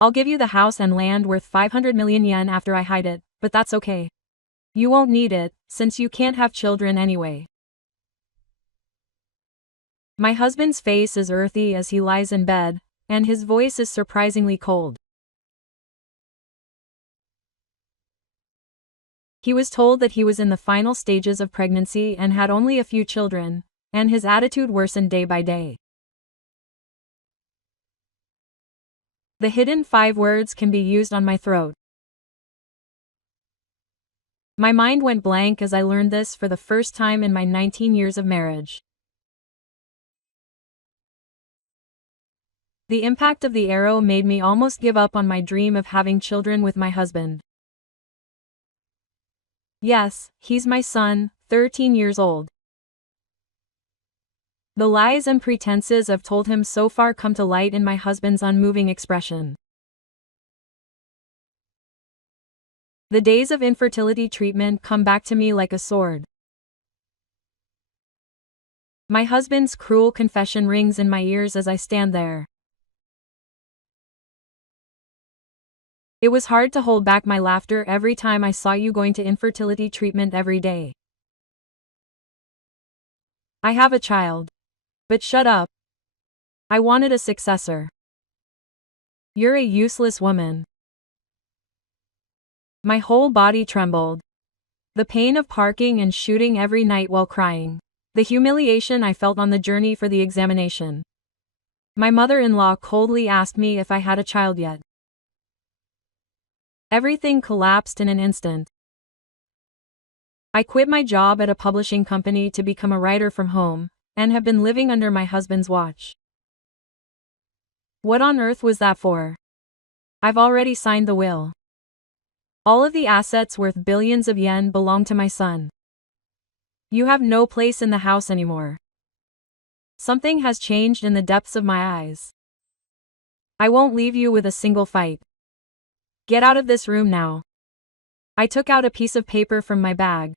I'll give you the house and land worth 500 million yen after I hide it, but that's okay. You won't need it, since you can't have children anyway. My husband's face is earthy as he lies in bed, and his voice is surprisingly cold. He was told that he was in the final stages of pregnancy and had only a few children, and his attitude worsened day by day. The hidden 5 words can be used on my throat. My mind went blank as I learned this for the first time in my 19 years of marriage. The impact of the arrow made me almost give up on my dream of having children with my husband. Yes, he's my son, 13 years old. The lies and pretenses I've told him so far come to light in my husband's unmoving expression. The days of infertility treatment come back to me like a sword. My husband's cruel confession rings in my ears as I stand there. It was hard to hold back my laughter every time I saw you going to infertility treatment every day. I have a child. But shut up. I wanted a successor. You're a useless woman. My whole body trembled. The pain of parking and shooting every night while crying. The humiliation I felt on the journey for the examination. My mother-in-law coldly asked me if I had a child yet. Everything collapsed in an instant. I quit my job at a publishing company to become a writer from home, and have been living under my husband's watch. What on earth was that for? I've already signed the will. All of the assets worth billions of yen belong to my son. You have no place in the house anymore. Something has changed in the depths of my eyes. I won't leave you with a single fight. Get out of this room now. I took out a piece of paper from my bag.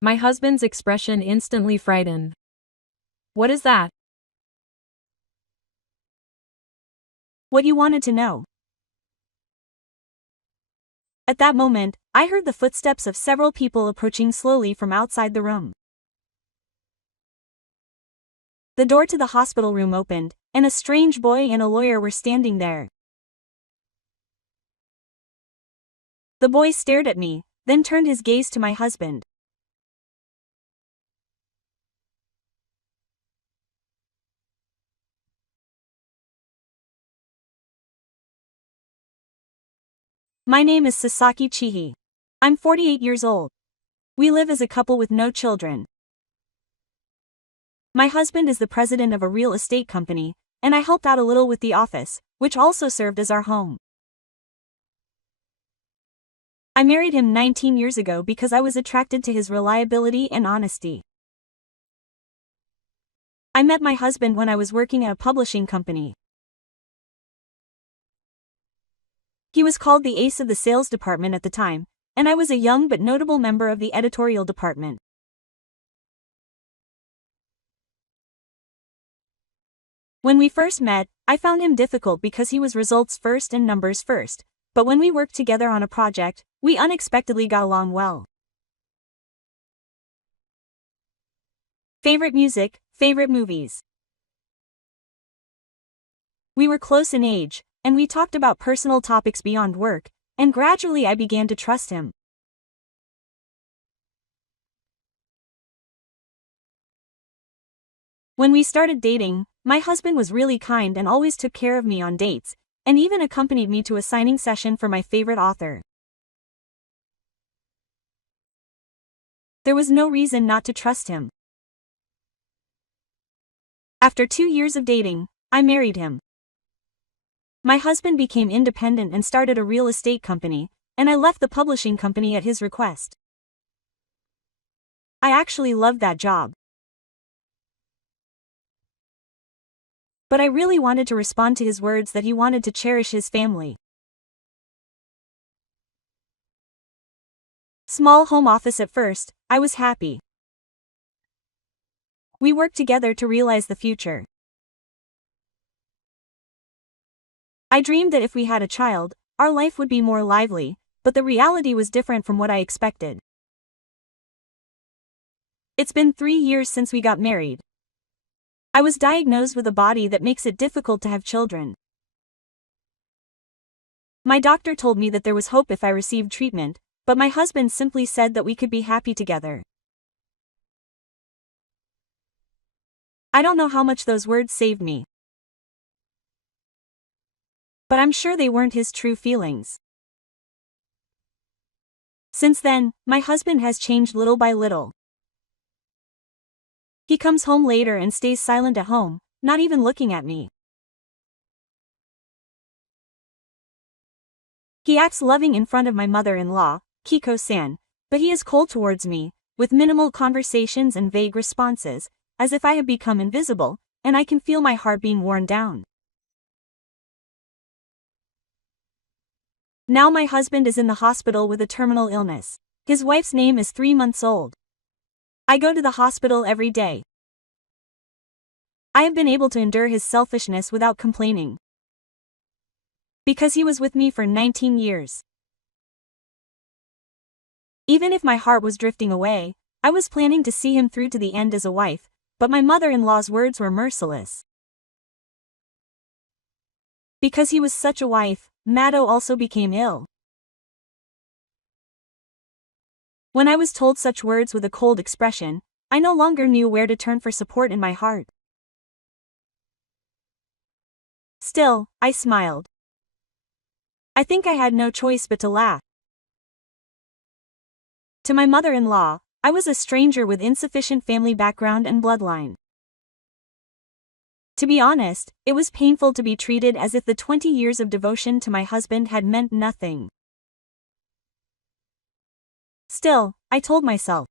My husband's expression instantly frightened. What is that? What you wanted to know. At that moment, I heard the footsteps of several people approaching slowly from outside the room. The door to the hospital room opened, and a strange boy and a lawyer were standing there. The boy stared at me, then turned his gaze to my husband. My name is Sasaki Chihi. I'm 48 years old. We live as a couple with no children. My husband is the president of a real estate company, and I helped out a little with the office, which also served as our home. I married him 19 years ago because I was attracted to his reliability and honesty. I met my husband when I was working at a publishing company. He was called the ace of the sales department at the time, and I was a young but notable member of the editorial department. When we first met, I found him difficult because he was results first and numbers first, but when we worked together on a project, we unexpectedly got along well. Favorite music, favorite movies. We were close in age, and we talked about personal topics beyond work, and gradually I began to trust him. When we started dating, my husband was really kind and always took care of me on dates, and even accompanied me to a signing session for my favorite author. There was no reason not to trust him. After 2 years of dating, I married him. My husband became independent and started a real estate company, and I left the publishing company at his request. I actually loved that job. But I really wanted to respond to his words that he wanted to cherish his family. Small home office at first, I was happy. We worked together to realize the future. I dreamed that if we had a child, our life would be more lively, but the reality was different from what I expected. It's been 3 years since we got married. I was diagnosed with a body that makes it difficult to have children. My doctor told me that there was hope if I received treatment, but my husband simply said that we could be happy together. I don't know how much those words saved me, but I'm sure they weren't his true feelings. Since then, my husband has changed little by little. He comes home later and stays silent at home, not even looking at me. He acts loving in front of my mother-in-law, Kiko-san, but he is cold towards me, with minimal conversations and vague responses, as if I have become invisible, and I can feel my heart being worn down. Now my husband is in the hospital with a terminal illness. His wife's name is 3 months old. I go to the hospital every day. I have been able to endure his selfishness without complaining, because he was with me for 19 years. Even if my heart was drifting away, I was planning to see him through to the end as a wife, but my mother-in-law's words were merciless. Because he was such a wife, Mado also became ill. When I was told such words with a cold expression, I no longer knew where to turn for support in my heart. Still, I smiled. I think I had no choice but to laugh. To my mother-in-law, I was a stranger with insufficient family background and bloodline. To be honest, it was painful to be treated as if the 20 years of devotion to my husband had meant nothing. Still, I told myself,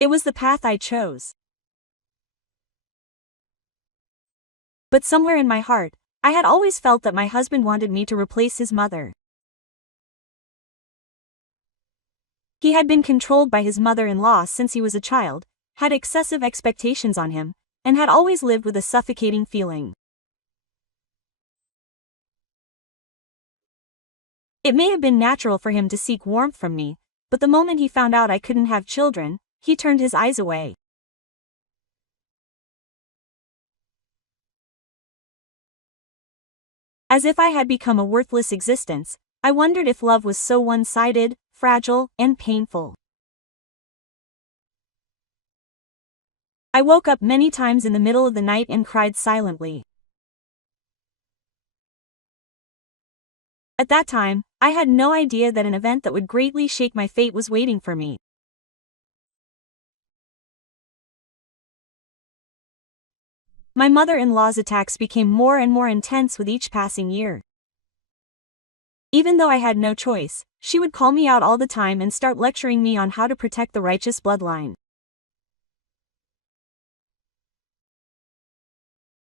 it was the path I chose. But somewhere in my heart, I had always felt that my husband wanted me to replace his mother. He had been controlled by his mother-in-law since he was a child, had excessive expectations on him, and had always lived with a suffocating feeling. It may have been natural for him to seek warmth from me, but the moment he found out I couldn't have children, he turned his eyes away. As if I had become a worthless existence, I wondered if love was so one-sided, fragile, and painful. I woke up many times in the middle of the night and cried silently. At that time, I had no idea that an event that would greatly shake my fate was waiting for me. My mother-in-law's attacks became more and more intense with each passing year. Even though I had no choice, she would call me out all the time and start lecturing me on how to protect the righteous bloodline.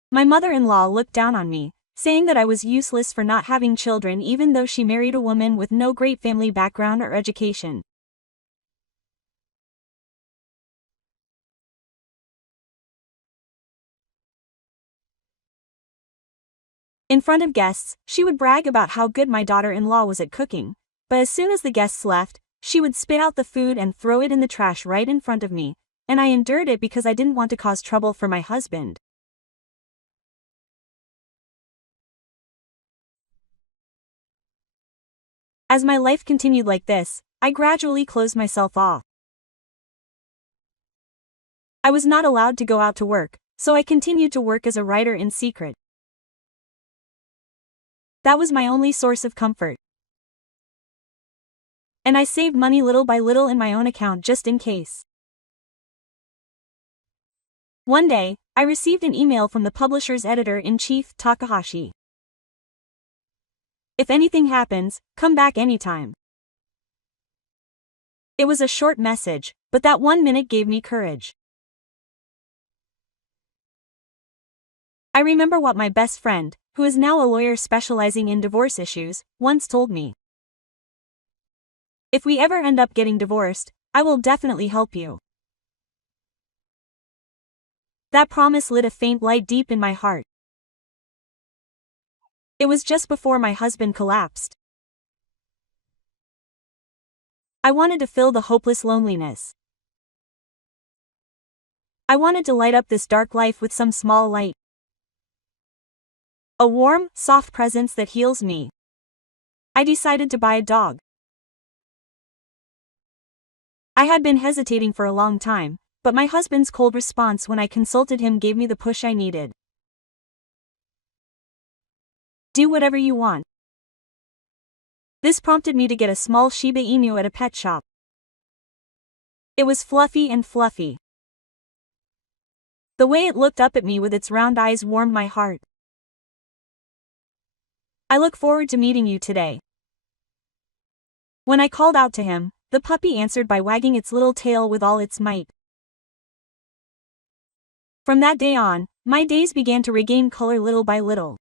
My mother-in-law looked down on me, saying that I was useless for not having children even though she married a woman with no great family background or education. In front of guests, she would brag about how good my daughter-in-law was at cooking, but as soon as the guests left, she would spit out the food and throw it in the trash right in front of me, and I endured it because I didn't want to cause trouble for my husband. As my life continued like this, I gradually closed myself off. I was not allowed to go out to work, so I continued to work as a writer in secret. That was my only source of comfort. And I saved money little by little in my own account just in case. One day, I received an email from the publisher's editor-in-chief, Takahashi. If anything happens, come back anytime. It was a short message, but that 1 minute gave me courage. I remember what my best friend, who is now a lawyer specializing in divorce issues, once told me. If we ever end up getting divorced, I will definitely help you. That promise lit a faint light deep in my heart. It was just before my husband collapsed. I wanted to fill the hopeless loneliness. I wanted to light up this dark life with some small light. A warm, soft presence that heals me. I decided to buy a dog. I had been hesitating for a long time, but my husband's cold response when I consulted him gave me the push I needed. Do whatever you want. This prompted me to get a small Shiba Inu at a pet shop. It was fluffy and fluffy. The way it looked up at me with its round eyes warmed my heart. I look forward to meeting you today. When I called out to him, the puppy answered by wagging its little tail with all its might. From that day on, my days began to regain color little by little.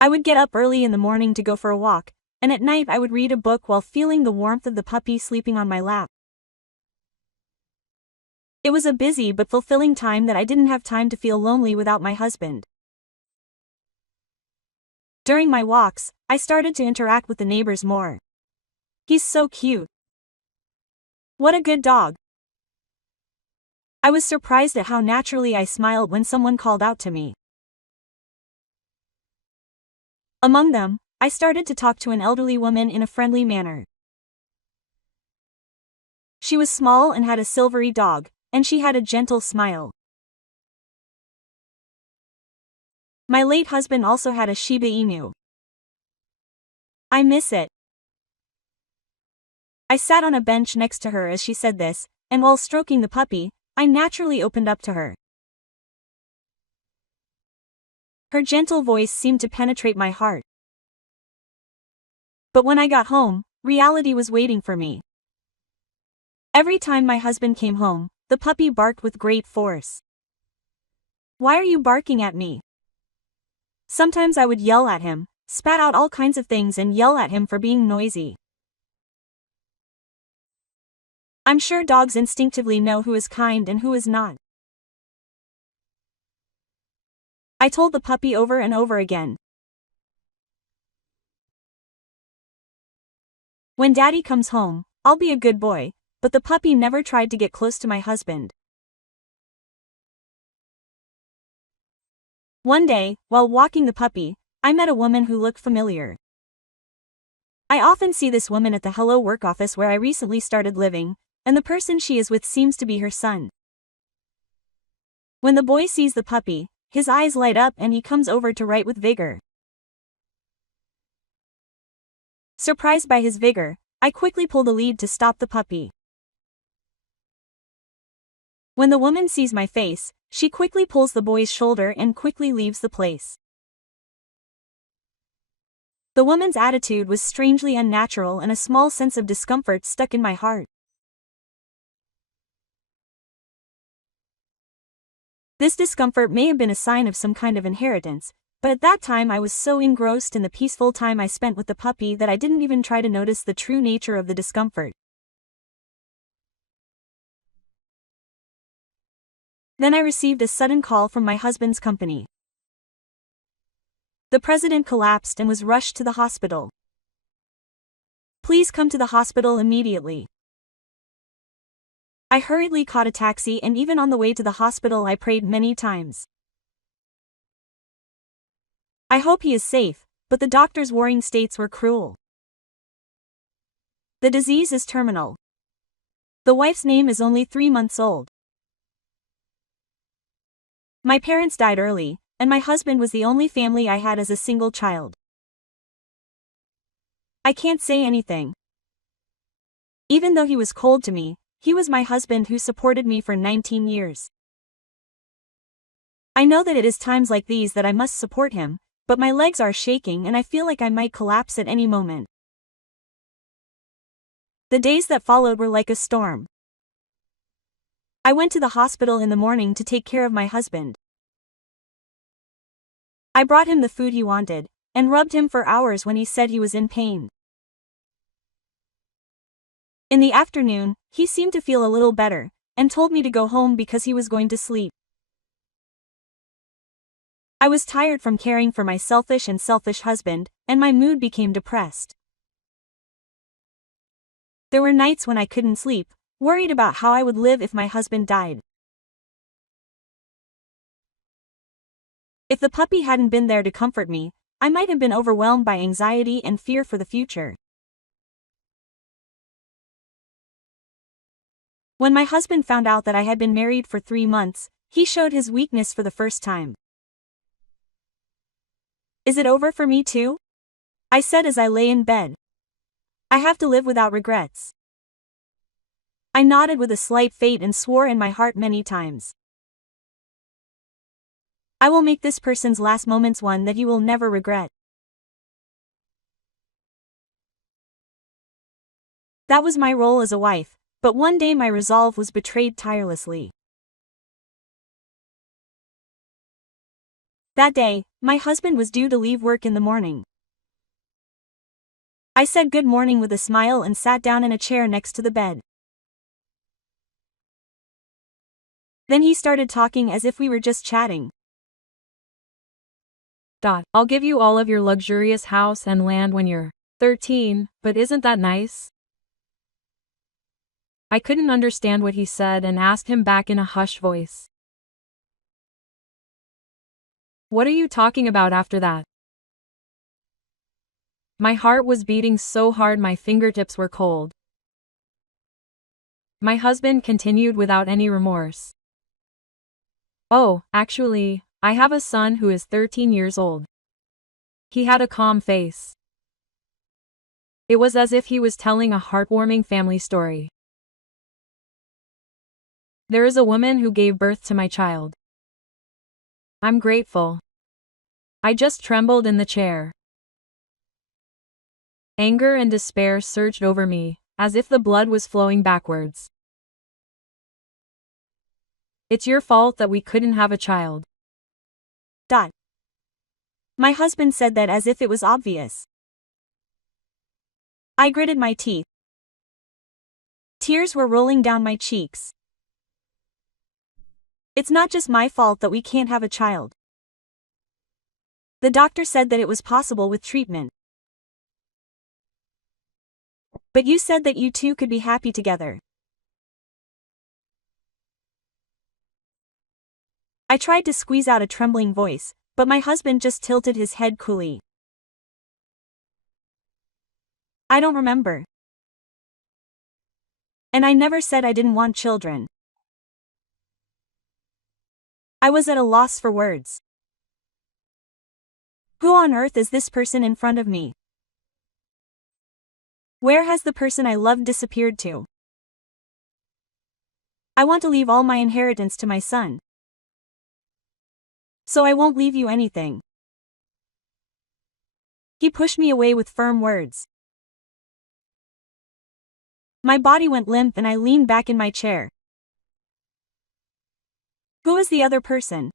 I would get up early in the morning to go for a walk, and at night I would read a book while feeling the warmth of the puppy sleeping on my lap. It was a busy but fulfilling time that I didn't have time to feel lonely without my husband. During my walks, I started to interact with the neighbors more. He's so cute. What a good dog. I was surprised at how naturally I smiled when someone called out to me. Among them, I started to talk to an elderly woman in a friendly manner. She was small and had a silvery dog, and she had a gentle smile. My late husband also had a Shiba Inu. I miss it. I sat on a bench next to her as she said this, and while stroking the puppy, I naturally opened up to her. Her gentle voice seemed to penetrate my heart. But when I got home, reality was waiting for me. Every time my husband came home, the puppy barked with great force. Why are you barking at me? Sometimes I would yell at him, spat out all kinds of things and yell at him for being noisy. I'm sure dogs instinctively know who is kind and who is not. I told the puppy over and over again. When Daddy comes home, I'll be a good boy, but the puppy never tried to get close to my husband. One day, while walking the puppy, I met a woman who looked familiar. I often see this woman at the Hello Work office where I recently started living, and the person she is with seems to be her son. When the boy sees the puppy, his eyes light up and he comes over to write with vigor. Surprised by his vigor, I quickly pull the lead to stop the puppy. When the woman sees my face, she quickly pulls the boy's shoulder and quickly leaves the place. The woman's attitude was strangely unnatural and a small sense of discomfort stuck in my heart. This discomfort may have been a sign of some kind of inheritance, but at that time I was so engrossed in the peaceful time I spent with the puppy that I didn't even try to notice the true nature of the discomfort. Then I received a sudden call from my husband's company. The president collapsed and was rushed to the hospital. Please come to the hospital immediately. I hurriedly caught a taxi and even on the way to the hospital I prayed many times. I hope he is safe, but the doctor's worrying states were cruel. The disease is terminal. The wife's name is only 3 months old. My parents died early, and my husband was the only family I had as a single child. I can't say anything. Even though he was cold to me, he was my husband who supported me for 19 years. I know that it is times like these that I must support him, but my legs are shaking and I feel like I might collapse at any moment. The days that followed were like a storm. I went to the hospital in the morning to take care of my husband. I brought him the food he wanted, and rubbed him for hours when he said he was in pain. In the afternoon, he seemed to feel a little better, and told me to go home because he was going to sleep. I was tired from caring for my selfish husband, and my mood became depressed. There were nights when I couldn't sleep, worried about how I would live if my husband died. If the puppy hadn't been there to comfort me, I might have been overwhelmed by anxiety and fear for the future. When my husband found out that I had been married for 3 months, he showed his weakness for the first time. "Is it over for me too?" I said as I lay in bed. "I have to live without regrets." I nodded with a slight fate and swore in my heart many times. "I will make this person's last moments one that you will never regret." That was my role as a wife, but one day my resolve was betrayed tirelessly. That day, my husband was due to leave work in the morning. I said good morning with a smile and sat down in a chair next to the bed. Then he started talking as if we were just chatting. I'll give you all of your luxurious house and land when you're 13, but isn't that nice? I couldn't understand what he said and asked him back in a hushed voice. What are you talking about after that? My heart was beating so hard my fingertips were cold. My husband continued without any remorse. "Oh, actually, I have a son who is 13 years old." He had a calm face. It was as if he was telling a heartwarming family story. "There is a woman who gave birth to my child. I'm grateful." I just trembled in the chair. Anger and despair surged over me, as if the blood was flowing backwards. "It's your fault that we couldn't have a child." My husband said that as if it was obvious. I gritted my teeth. Tears were rolling down my cheeks. "It's not just my fault that we can't have a child. The doctor said that it was possible with treatment. But you said that you two could be happy together." I tried to squeeze out a trembling voice, but my husband just tilted his head coolly. "I don't remember. And I never said I didn't want children." I was at a loss for words. Who on earth is this person in front of me? Where has the person I loved disappeared to? "I want to leave all my inheritance to my son. So I won't leave you anything." He pushed me away with firm words. My body went limp and I leaned back in my chair. "Who is the other person?"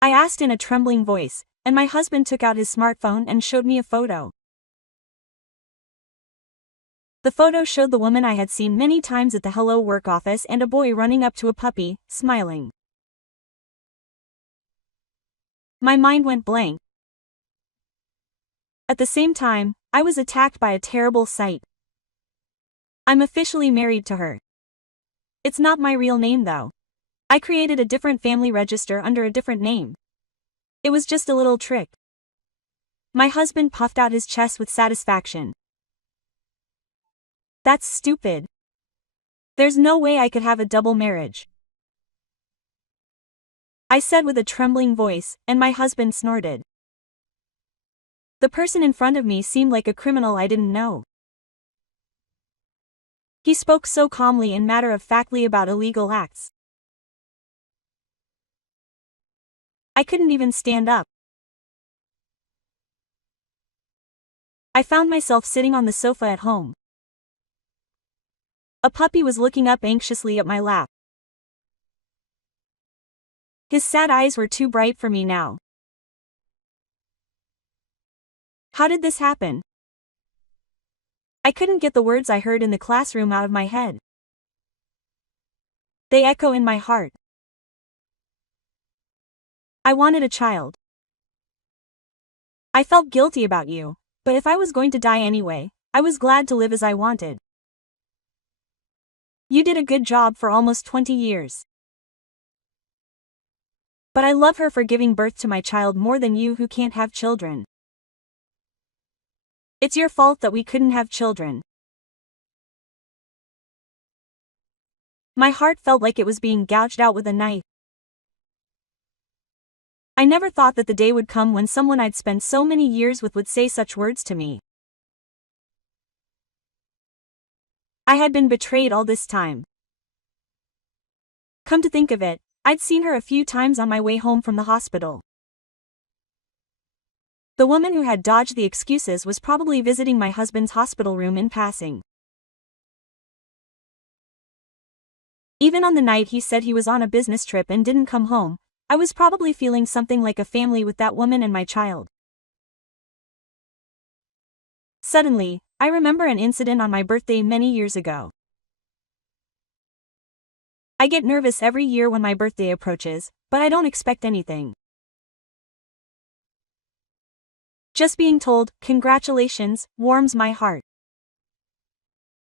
I asked in a trembling voice, and my husband took out his smartphone and showed me a photo. The photo showed the woman I had seen many times at the Hello Work office and a boy running up to a puppy, smiling. My mind went blank. At the same time, I was attacked by a terrible sight. I'm officially married to her. It's not my real name though. I created a different family register under a different name. It was just a little trick. My husband puffed out his chest with satisfaction. "That's stupid. There's no way I could have a double marriage," I said with a trembling voice, and my husband snorted. The person in front of me seemed like a criminal I didn't know. He spoke so calmly and matter-of-factly about illegal acts. I couldn't even stand up. I found myself sitting on the sofa at home. A puppy was looking up anxiously at my lap. His sad eyes were too bright for me now. How did this happen? I couldn't get the words I heard in the classroom out of my head. They echo in my heart. I wanted a child. I felt guilty about you, but if I was going to die anyway, I was glad to live as I wanted. You did a good job for almost 20 years. But I love her for giving birth to my child more than you who can't have children. It's your fault that we couldn't have children. My heart felt like it was being gouged out with a knife. I never thought that the day would come when someone I'd spent so many years with would say such words to me. I had been betrayed all this time. Come to think of it, I'd seen her a few times on my way home from the hospital. The woman who had dodged the excuses was probably visiting my husband's hospital room in passing. Even on the night he said he was on a business trip and didn't come home, I was probably feeling something like a family with that woman and my child. Suddenly, I remember an incident on my birthday many years ago. I get nervous every year when my birthday approaches, but I don't expect anything. Just being told, "Congratulations," warms my heart.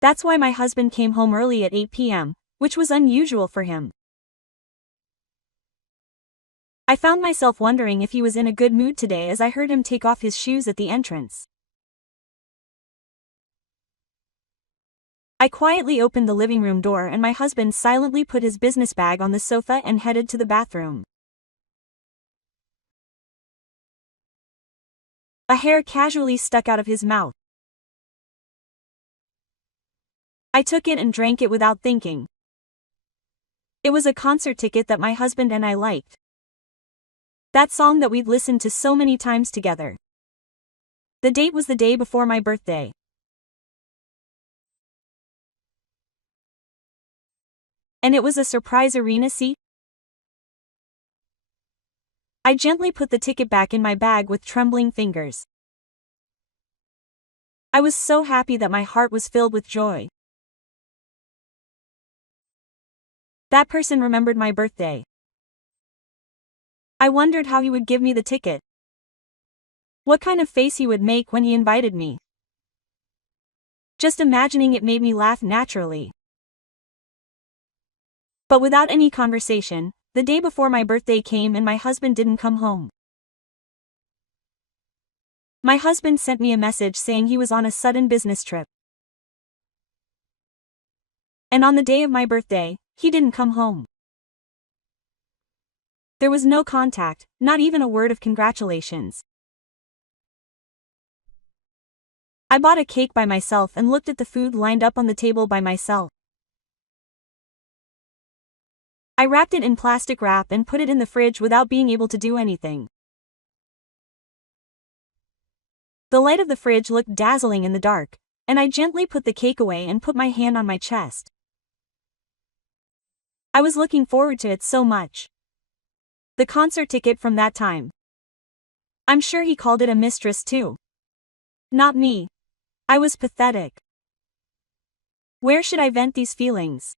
That's why my husband came home early at 8 p.m., which was unusual for him. I found myself wondering if he was in a good mood today as I heard him take off his shoes at the entrance. I quietly opened the living room door and my husband silently put his business bag on the sofa and headed to the bathroom. A hair casually stuck out of his mouth. I took it and drank it without thinking. It was a concert ticket that my husband and I liked. That song that we'd listened to so many times together. The date was the day before my birthday. And it was a surprise arena seat. I gently put the ticket back in my bag with trembling fingers. I was so happy that my heart was filled with joy. That person remembered my birthday. I wondered how he would give me the ticket. What kind of face he would make when he invited me. Just imagining it made me laugh naturally. But without any conversation, the day before my birthday came and my husband didn't come home. My husband sent me a message saying he was on a sudden business trip. And on the day of my birthday, he didn't come home. There was no contact, not even a word of congratulations. I bought a cake by myself and looked at the food lined up on the table by myself. I wrapped it in plastic wrap and put it in the fridge without being able to do anything. The light of the fridge looked dazzling in the dark, and I gently put the cake away and put my hand on my chest. I was looking forward to it so much. The concert ticket from that time. I'm sure he called it a mistress too. Not me. I was pathetic. Where should I vent these feelings?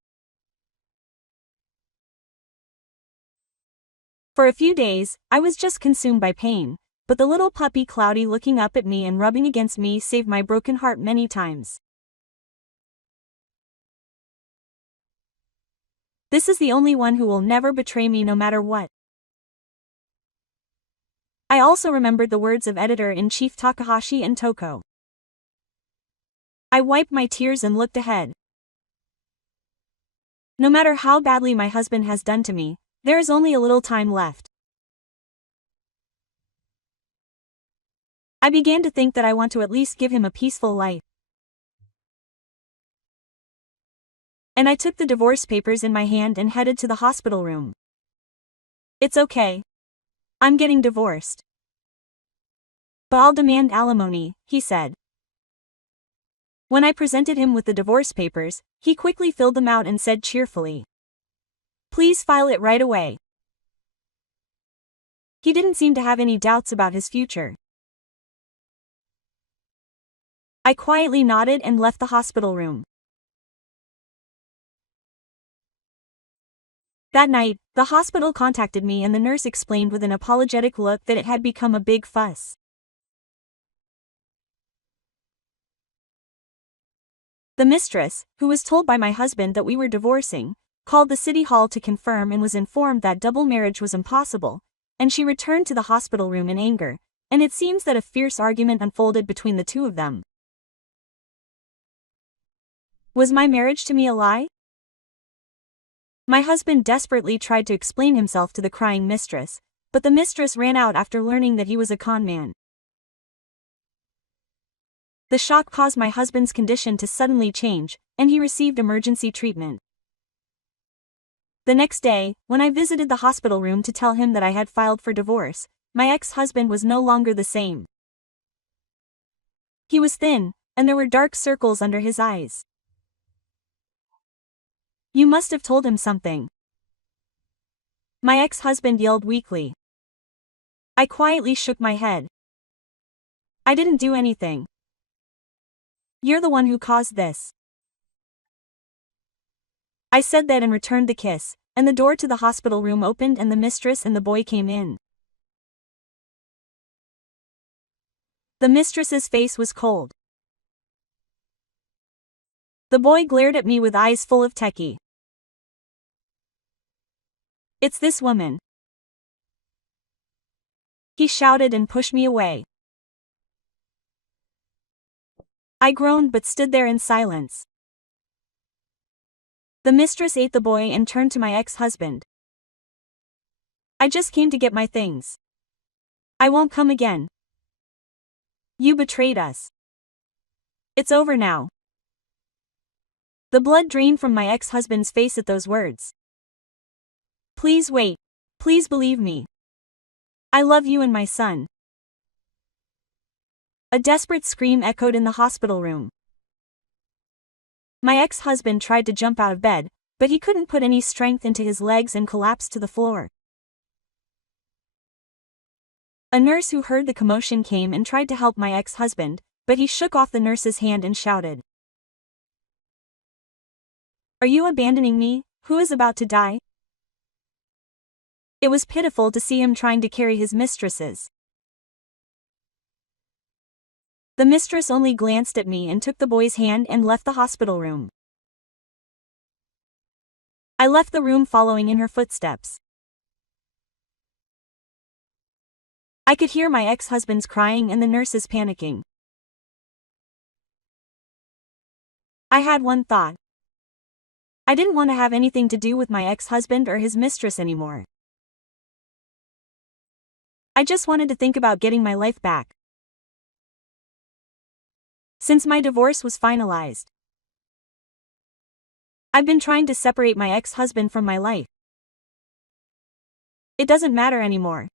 For a few days, I was just consumed by pain, but the little puppy Cloudy looking up at me and rubbing against me saved my broken heart many times. This is the only one who will never betray me no matter what. I also remembered the words of editor-in-chief Takahashi and Toko. I wiped my tears and looked ahead. No matter how badly my husband has done to me, there is only a little time left. I began to think that I want to at least give him a peaceful life. And I took the divorce papers in my hand and headed to the hospital room. It's okay. I'm getting divorced. But I'll demand alimony, he said. When I presented him with the divorce papers, he quickly filled them out and said cheerfully, "Please file it right away." He didn't seem to have any doubts about his future. I quietly nodded and left the hospital room. That night, the hospital contacted me and the nurse explained with an apologetic look that it had become a big fuss. The mistress, who was told by my husband that we were divorcing, called the city hall to confirm and was informed that double marriage was impossible, and she returned to the hospital room in anger, and it seems that a fierce argument unfolded between the two of them. Was my marriage to me a lie? My husband desperately tried to explain himself to the crying mistress, but the mistress ran out after learning that he was a con man. The shock caused my husband's condition to suddenly change, and he received emergency treatment. The next day, when I visited the hospital room to tell him that I had filed for divorce, my ex-husband was no longer the same. He was thin, and there were dark circles under his eyes. You must have told him something. My ex-husband yelled weakly. I quietly shook my head. I didn't do anything. You're the one who caused this. I said that and returned the kiss, and the door to the hospital room opened and the mistress and the boy came in. The mistress's face was cold. The boy glared at me with eyes full of techie. It's this woman. He shouted and pushed me away. I groaned but stood there in silence. The mistress ate the boy and turned to my ex-husband. I just came to get my things. I won't come again. You betrayed us. It's over now. The blood drained from my ex-husband's face at those words. Please wait. Please believe me. I love you and my son. A desperate scream echoed in the hospital room. My ex-husband tried to jump out of bed, but he couldn't put any strength into his legs and collapsed to the floor. A nurse who heard the commotion came and tried to help my ex-husband, but he shook off the nurse's hand and shouted. Are you abandoning me, who is about to die? It was pitiful to see him trying to carry his mistresses. The mistress only glanced at me and took the boy's hand and left the hospital room. I left the room following in her footsteps. I could hear my ex-husband's crying and the nurses panicking. I had one thought. I didn't want to have anything to do with my ex-husband or his mistress anymore. I just wanted to think about getting my life back. Since my divorce was finalized, I've been trying to separate my ex-husband from my life. It doesn't matter anymore.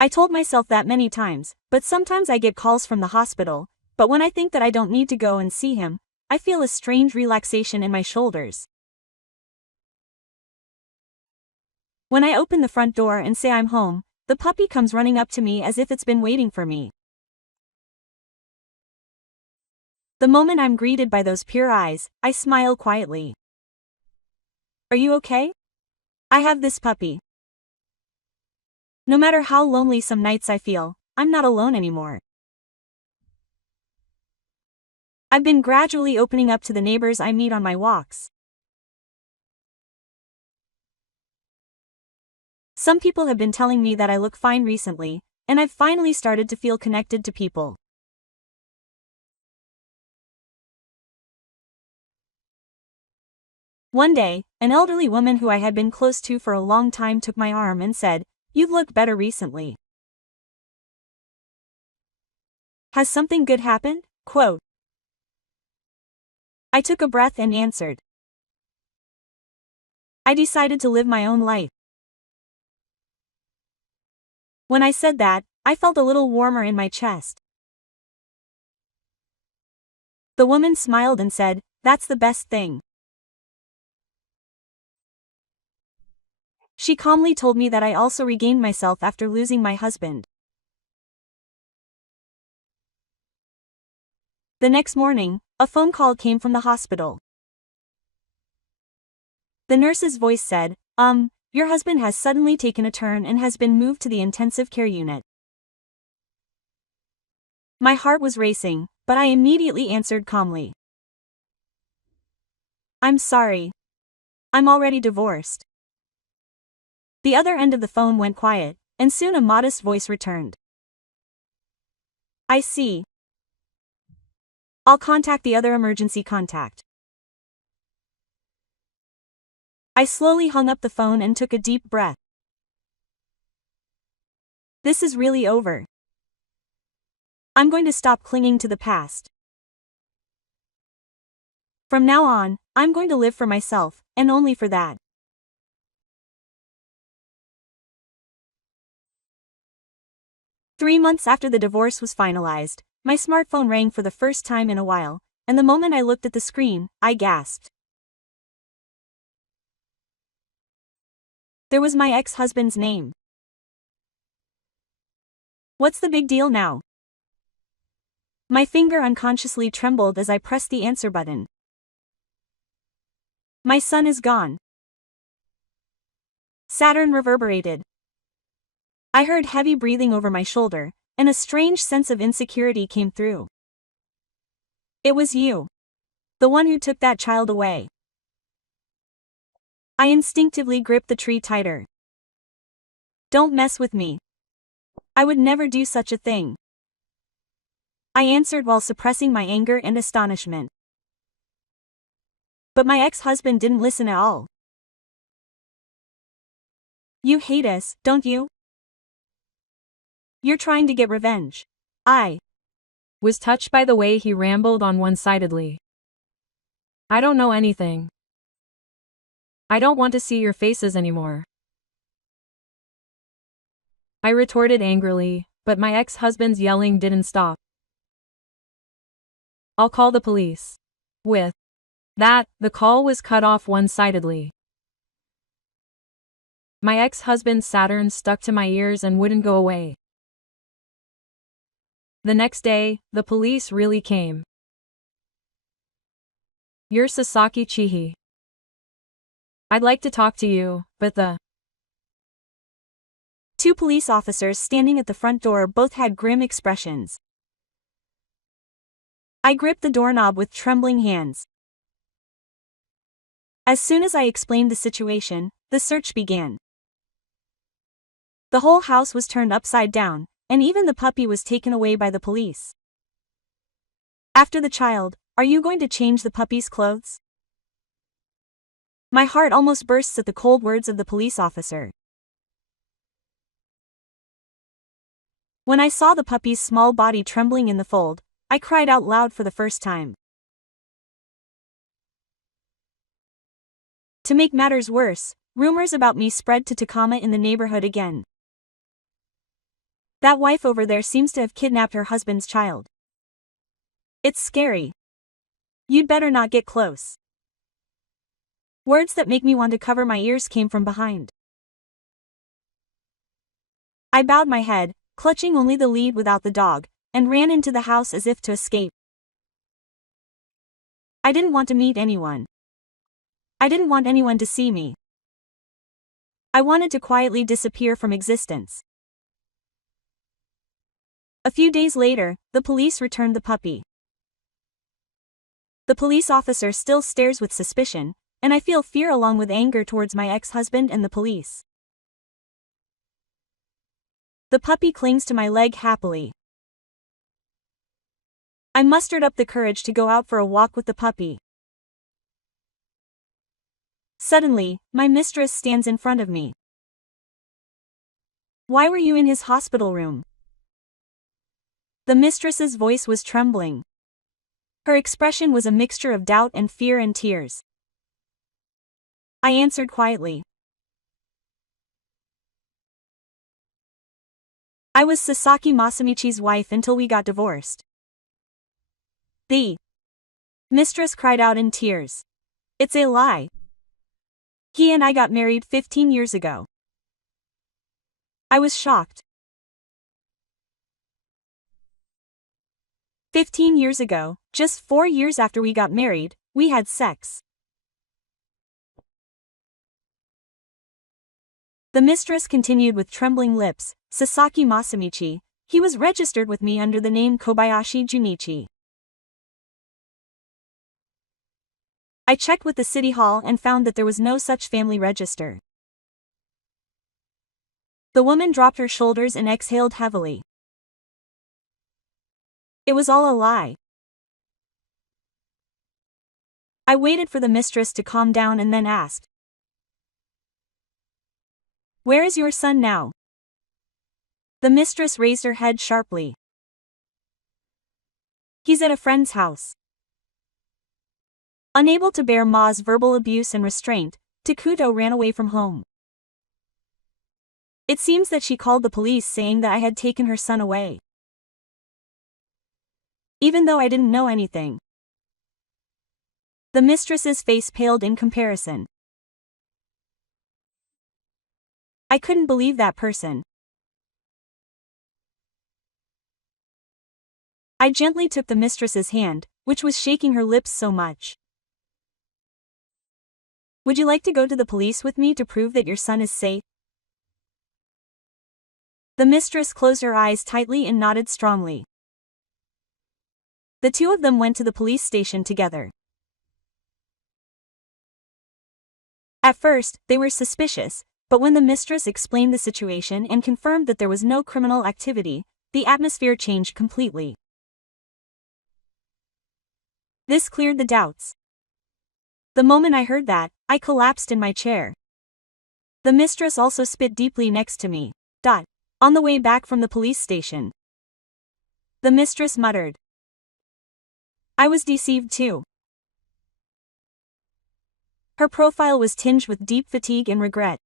I told myself that many times, but sometimes I get calls from the hospital, but when I think that I don't need to go and see him, I feel a strange relaxation in my shoulders. When I open the front door and say I'm home, the puppy comes running up to me as if it's been waiting for me. The moment I'm greeted by those pure eyes, I smile quietly. Are you okay? I have this puppy. No matter how lonely some nights I feel, I'm not alone anymore. I've been gradually opening up to the neighbors I meet on my walks. Some people have been telling me that I look fine recently, and I've finally started to feel connected to people. One day, an elderly woman who I had been close to for a long time took my arm and said, "You've looked better recently. Has something good happened?" Quote. I took a breath and answered. I decided to live my own life. When I said that, I felt a little warmer in my chest. The woman smiled and said, "That's the best thing." She calmly told me that I also regained myself after losing my husband. The next morning, a phone call came from the hospital. The nurse's voice said, your husband has suddenly taken a turn and has been moved to the intensive care unit. My heart was racing, but I immediately answered calmly. I'm sorry. I'm already divorced. The other end of the phone went quiet, and soon a modest voice returned. I see. I'll contact the other emergency contact. I slowly hung up the phone and took a deep breath. This is really over. I'm going to stop clinging to the past. From now on, I'm going to live for myself, and only for that. Three months after the divorce was finalized, my smartphone rang for the first time in a while, and the moment I looked at the screen, I gasped. There was my ex-husband's name. What's the big deal now? My finger unconsciously trembled as I pressed the answer button. My son is gone. Saturn reverberated. I heard heavy breathing over my shoulder, and a strange sense of insecurity came through. It was you. The one who took that child away. I instinctively gripped the tree tighter. Don't mess with me. I would never do such a thing. I answered while suppressing my anger and astonishment. But my ex-husband didn't listen at all. You hate us, don't you? You're trying to get revenge. I was touched by the way he rambled on one-sidedly. I don't know anything. I don't want to see your faces anymore. I retorted angrily, but my ex-husband's yelling didn't stop. I'll call the police. With that, the call was cut off one-sidedly. My ex-husband's Saturn stuck to my ears and wouldn't go away. The next day, the police really came. You're Sasaki Chihi. I'd like to talk to you, but the two police officers standing at the front door both had grim expressions. I gripped the doorknob with trembling hands. As soon as I explained the situation, the search began. The whole house was turned upside down, and even the puppy was taken away by the police. After the child, are you going to change the puppy's clothes? My heart almost bursts at the cold words of the police officer. When I saw the puppy's small body trembling in the fold, I cried out loud for the first time. To make matters worse, rumors about me spread to Takama in the neighborhood again. That wife over there seems to have kidnapped her husband's child. It's scary. You'd better not get close. Words that make me want to cover my ears came from behind. I bowed my head, clutching only the lead without the dog, and ran into the house as if to escape. I didn't want to meet anyone. I didn't want anyone to see me. I wanted to quietly disappear from existence. A few days later, the police returned the puppy. The police officer still stares with suspicion, and I feel fear along with anger towards my ex-husband and the police. The puppy clings to my leg happily. I mustered up the courage to go out for a walk with the puppy. Suddenly, my mistress stands in front of me. Why were you in his hospital room? The mistress's voice was trembling. Her expression was a mixture of doubt and fear and tears. I answered quietly. I was Sasaki Masamichi's wife until we got divorced. The mistress cried out in tears. It's a lie. He and I got married 15 years ago. I was shocked. 15 years ago, just 4 years after we got married, we had sex. The mistress continued with trembling lips, Sasaki Masamichi, he was registered with me under the name Kobayashi Junichi. I checked with the city hall and found that there was no such family register. The woman dropped her shoulders and exhaled heavily. It was all a lie. I waited for the mistress to calm down and then asked, "Where is your son now?" The mistress raised her head sharply. "He's at a friend's house." Unable to bear Ma's verbal abuse and restraint, Takuto ran away from home. It seems that she called the police saying that I had taken her son away, even though I didn't know anything. The mistress's face paled in comparison. I couldn't believe that person. I gently took the mistress's hand, which was shaking her lips so much. "Would you like to go to the police with me to prove that your son is safe?" The mistress closed her eyes tightly and nodded strongly. The two of them went to the police station together. At first, they were suspicious, but when the mistress explained the situation and confirmed that there was no criminal activity, the atmosphere changed completely. This cleared the doubts. The moment I heard that, I collapsed in my chair. The mistress also spit deeply next to me. On the way back from the police station, the mistress muttered, "I was deceived too." Her profile was tinged with deep fatigue and regret.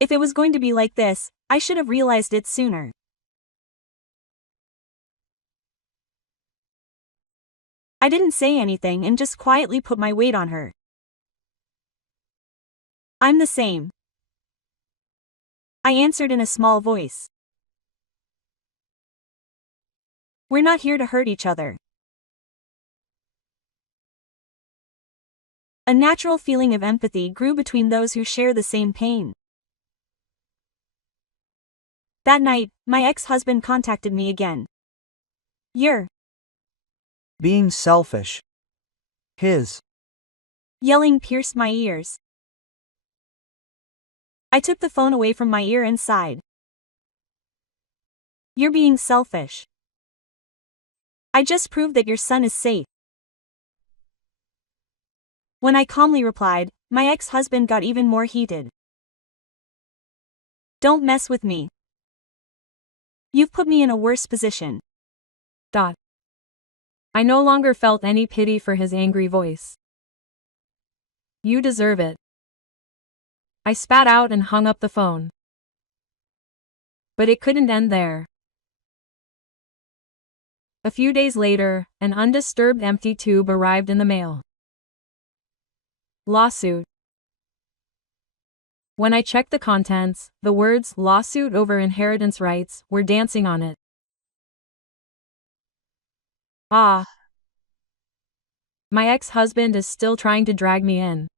If it was going to be like this, I should have realized it sooner. I didn't say anything and just quietly put my weight on her. "I'm the same," I answered in a small voice. "We're not here to hurt each other." A natural feeling of empathy grew between those who share the same pain. That night, my ex-husband contacted me again. "You're being selfish." His yelling pierced my ears. I took the phone away from my ear and sighed. "You're being selfish. I just proved that your son is safe." When I calmly replied, my ex-husband got even more heated. "Don't mess with me. You've put me in a worse position." I no longer felt any pity for his angry voice. "You deserve it." I spat out and hung up the phone. But it couldn't end there. A few days later, an undisturbed empty tube arrived in the mail. Lawsuit. When I checked the contents, the words "lawsuit over inheritance rights" were dancing on it. Ah. My ex-husband is still trying to drag me in.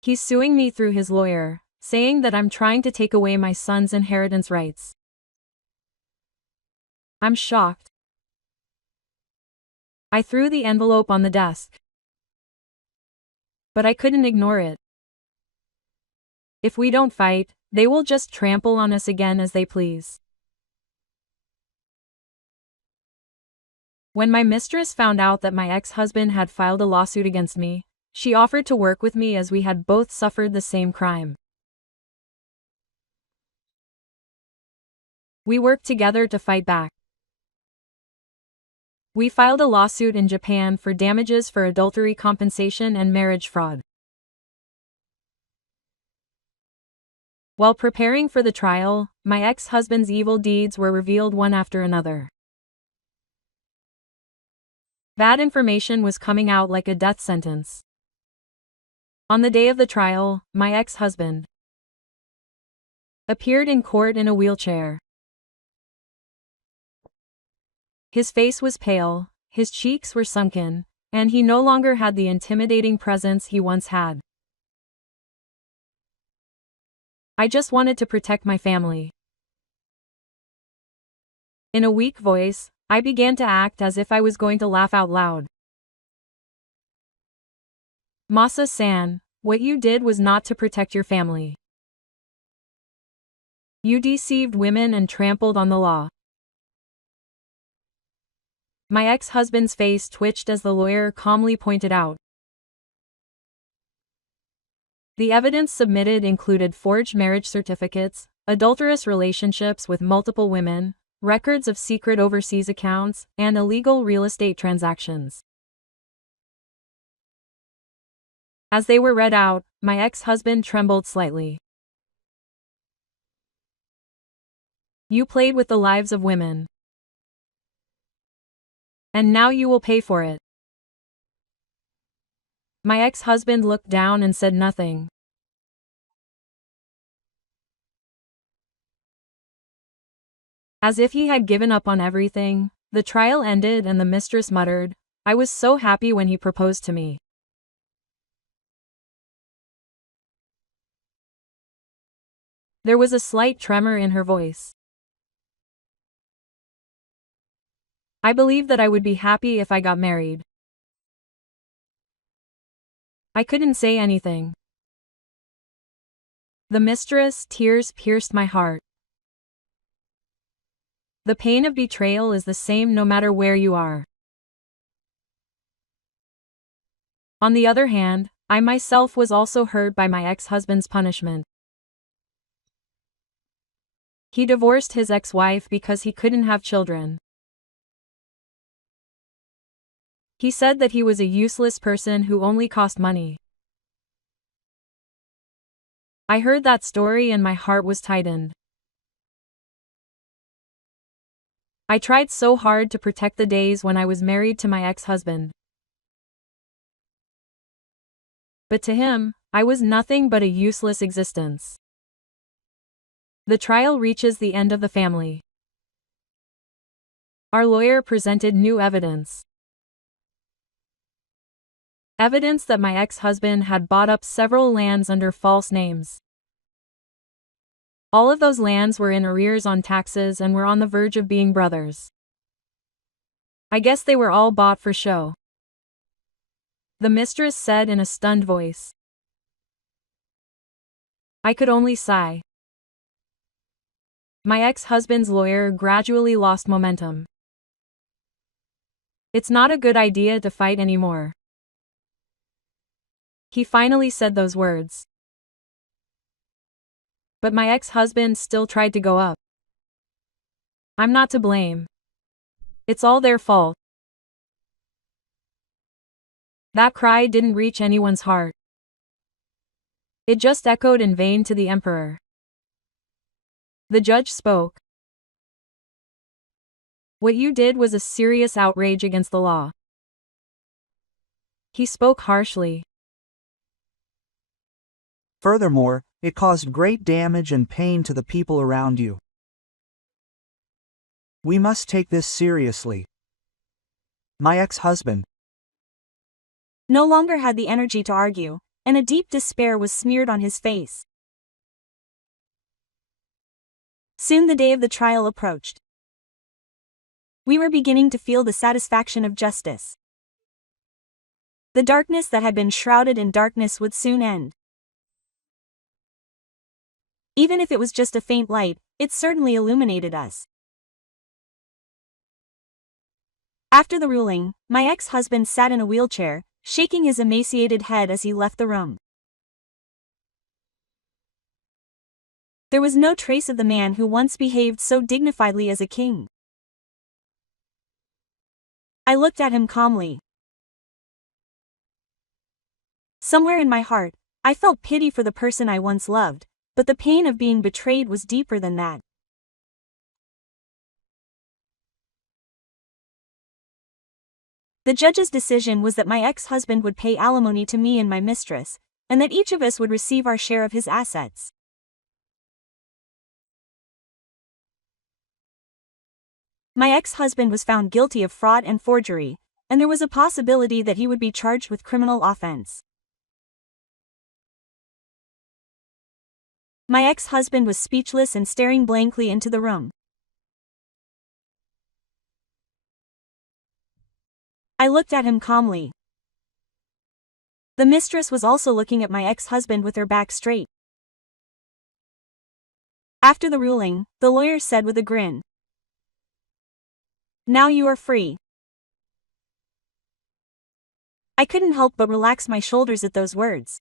He's suing me through his lawyer, saying that I'm trying to take away my son's inheritance rights. I'm shocked. I threw the envelope on the desk. But I couldn't ignore it. If we don't fight, they will just trample on us again as they please. When my mistress found out that my ex-husband had filed a lawsuit against me, she offered to work with me as we had both suffered the same crime. We worked together to fight back. We filed a lawsuit in Japan for damages for adultery compensation and marriage fraud. While preparing for the trial, my ex-husband's evil deeds were revealed one after another. Bad information was coming out like a death sentence. On the day of the trial, my ex-husband appeared in court in a wheelchair. His face was pale, his cheeks were sunken, and he no longer had the intimidating presence he once had. I just wanted to protect my family. In a weak voice, I began to act as if I was going to laugh out loud. Masa-san, what you did was not to protect your family. You deceived women and trampled on the law. My ex-husband's face twitched as the lawyer calmly pointed out. The evidence submitted included forged marriage certificates, adulterous relationships with multiple women, records of secret overseas accounts, and illegal real estate transactions. As they were read out, my ex-husband trembled slightly. You played with the lives of women. And now you will pay for it. My ex-husband looked down and said nothing. As if he had given up on everything, the trial ended and the mistress muttered, "I was so happy when he proposed to me." There was a slight tremor in her voice. I believed that I would be happy if I got married. I couldn't say anything. The mistress' tears pierced my heart. The pain of betrayal is the same no matter where you are. On the other hand, I myself was also hurt by my ex-husband's punishment. He divorced his ex-wife because he couldn't have children. He said that he was a useless person who only cost money. I heard that story and my heart was tightened. I tried so hard to protect the days when I was married to my ex-husband. But to him, I was nothing but a useless existence. The trial reaches the end of the family. Our lawyer presented new evidence. Evidence that my ex-husband had bought up several lands under false names. All of those lands were in arrears on taxes and were on the verge of being brothers. I guess they were all bought for show. The mistress said in a stunned voice. I could only sigh. My ex-husband's lawyer gradually lost momentum. It's not a good idea to fight anymore. He finally said those words. But my ex-husband still tried to go up. I'm not to blame. It's all their fault. That cry didn't reach anyone's heart. It just echoed in vain to the emperor. The judge spoke. What you did was a serious outrage against the law. He spoke harshly. Furthermore, it caused great damage and pain to the people around you. We must take this seriously. My ex-husband no longer had the energy to argue, and a deep despair was smeared on his face. Soon the day of the trial approached. We were beginning to feel the satisfaction of justice. The darkness that had been shrouded in darkness would soon end. Even if it was just a faint light, it certainly illuminated us. After the ruling, my ex-husband sat in a wheelchair, shaking his emaciated head as he left the room. There was no trace of the man who once behaved so dignifiedly as a king. I looked at him calmly. Somewhere in my heart, I felt pity for the person I once loved, but the pain of being betrayed was deeper than that. The judge's decision was that my ex-husband would pay alimony to me and my mistress, and that each of us would receive our share of his assets. My ex-husband was found guilty of fraud and forgery, and there was a possibility that he would be charged with criminal offense. My ex-husband was speechless and staring blankly into the room. I looked at him calmly. The mistress was also looking at my ex-husband with her back straight. After the ruling, the lawyer said with a grin, "Now you are free." I couldn't help but relax my shoulders at those words.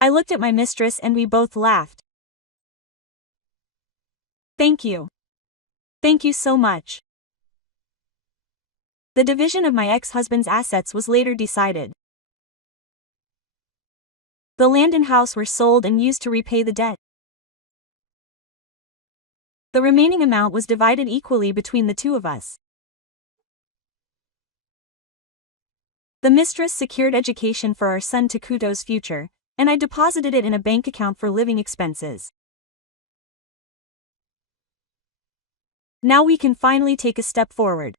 I looked at my mistress and we both laughed. "Thank you. Thank you so much." The division of my ex-husband's assets was later decided. The land and house were sold and used to repay the debt. The remaining amount was divided equally between the two of us. The mistress secured education for our son Takuto's future, and I deposited it in a bank account for living expenses. Now we can finally take a step forward.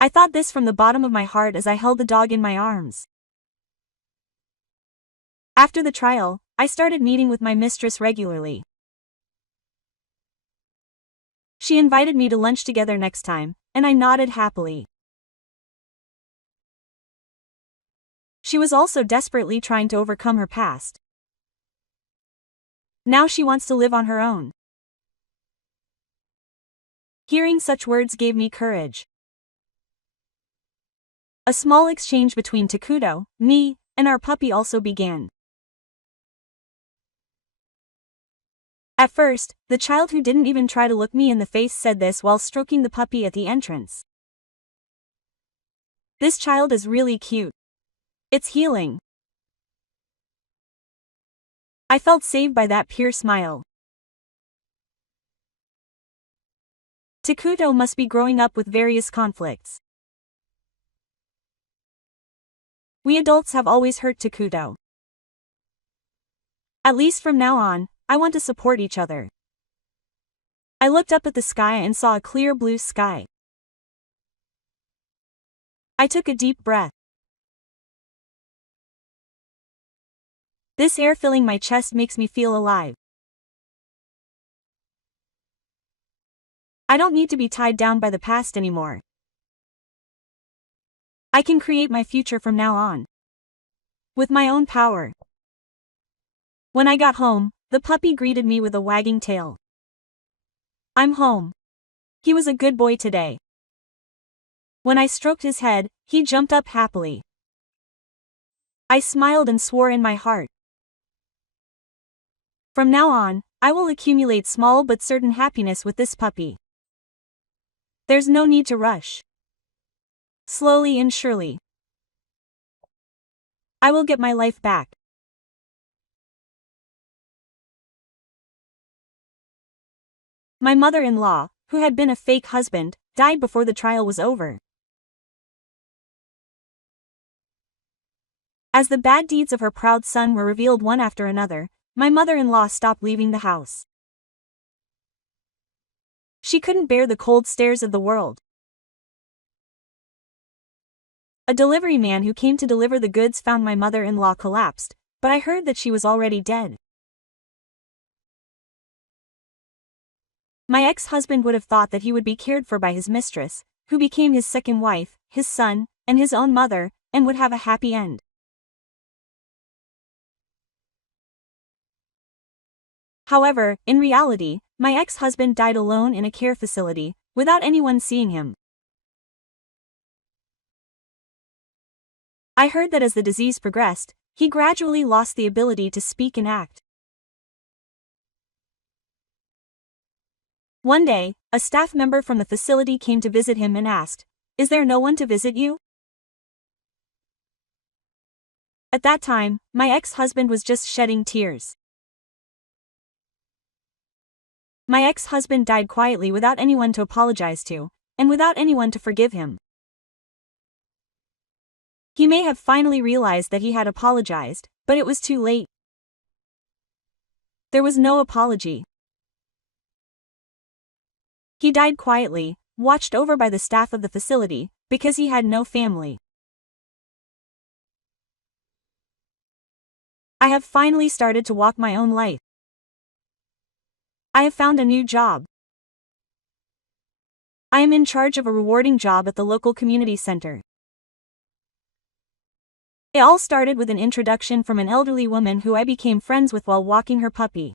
I thought this from the bottom of my heart as I held the dog in my arms. After the trial, I started meeting with my mistress regularly. She invited me to lunch together next time, and I nodded happily. She was also desperately trying to overcome her past. Now she wants to live on her own. Hearing such words gave me courage. A small exchange between Takuto, me, and our puppy also began. At first, the child who didn't even try to look me in the face said this while stroking the puppy at the entrance. "This child is really cute. It's healing." I felt saved by that pure smile. Takuto must be growing up with various conflicts. We adults have always hurt Takuto. At least from now on, I want to support each other. I looked up at the sky and saw a clear blue sky. I took a deep breath. This air filling my chest makes me feel alive. I don't need to be tied down by the past anymore. I can create my future from now on. With my own power. When I got home, the puppy greeted me with a wagging tail. "I'm home. He was a good boy today." When I stroked his head, he jumped up happily. I smiled and swore in my heart. From now on, I will accumulate small but certain happiness with this puppy. There's no need to rush. Slowly and surely, I will get my life back. My mother-in-law, who had been a fake husband, died before the trial was over. As the bad deeds of her proud son were revealed one after another, my mother-in-law stopped leaving the house. She couldn't bear the cold stares of the world. A delivery man who came to deliver the goods found my mother-in-law collapsed, but I heard that she was already dead. My ex-husband would have thought that he would be cared for by his mistress, who became his second wife, his son, and his own mother, and would have a happy end. However, in reality, my ex-husband died alone in a care facility, without anyone seeing him. I heard that as the disease progressed, he gradually lost the ability to speak and act. One day, a staff member from the facility came to visit him and asked, "Is there no one to visit you?" At that time, my ex-husband was just shedding tears. My ex-husband died quietly without anyone to apologize to, and without anyone to forgive him. He may have finally realized that he had apologized, but it was too late. There was no apology. He died quietly, watched over by the staff of the facility, because he had no family. I have finally started to walk my own life. I have found a new job. I am in charge of a rewarding job at the local community center. It all started with an introduction from an elderly woman who I became friends with while walking her puppy.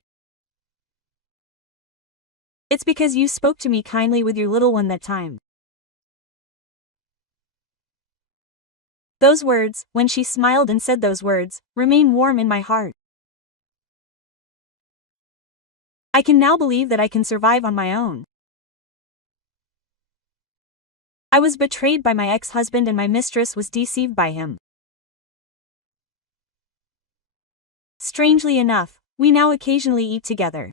It's because you spoke to me kindly with your little one that time. Those words, when she smiled and said those words, remain warm in my heart. I can now believe that I can survive on my own. I was betrayed by my ex-husband and my mistress was deceived by him. Strangely enough, we now occasionally eat together.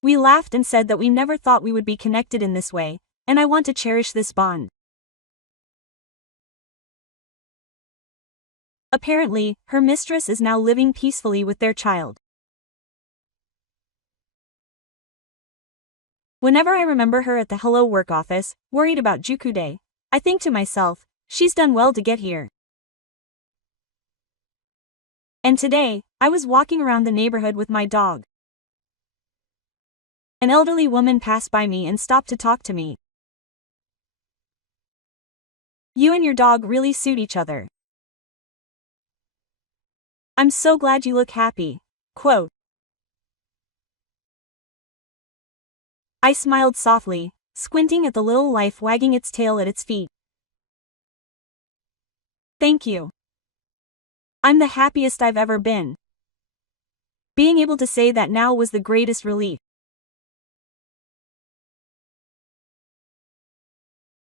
We laughed and said that we never thought we would be connected in this way, and I want to cherish this bond. Apparently, her mistress is now living peacefully with their child. Whenever I remember her at the Hello Work office, worried about Juku Day, I think to myself, she's done well to get here. And today, I was walking around the neighborhood with my dog. An elderly woman passed by me and stopped to talk to me. You and your dog really suit each other. I'm so glad you look happy. Quote. I smiled softly, squinting at the little life wagging its tail at its feet. Thank you. I'm the happiest I've ever been. Being able to say that now was the greatest relief.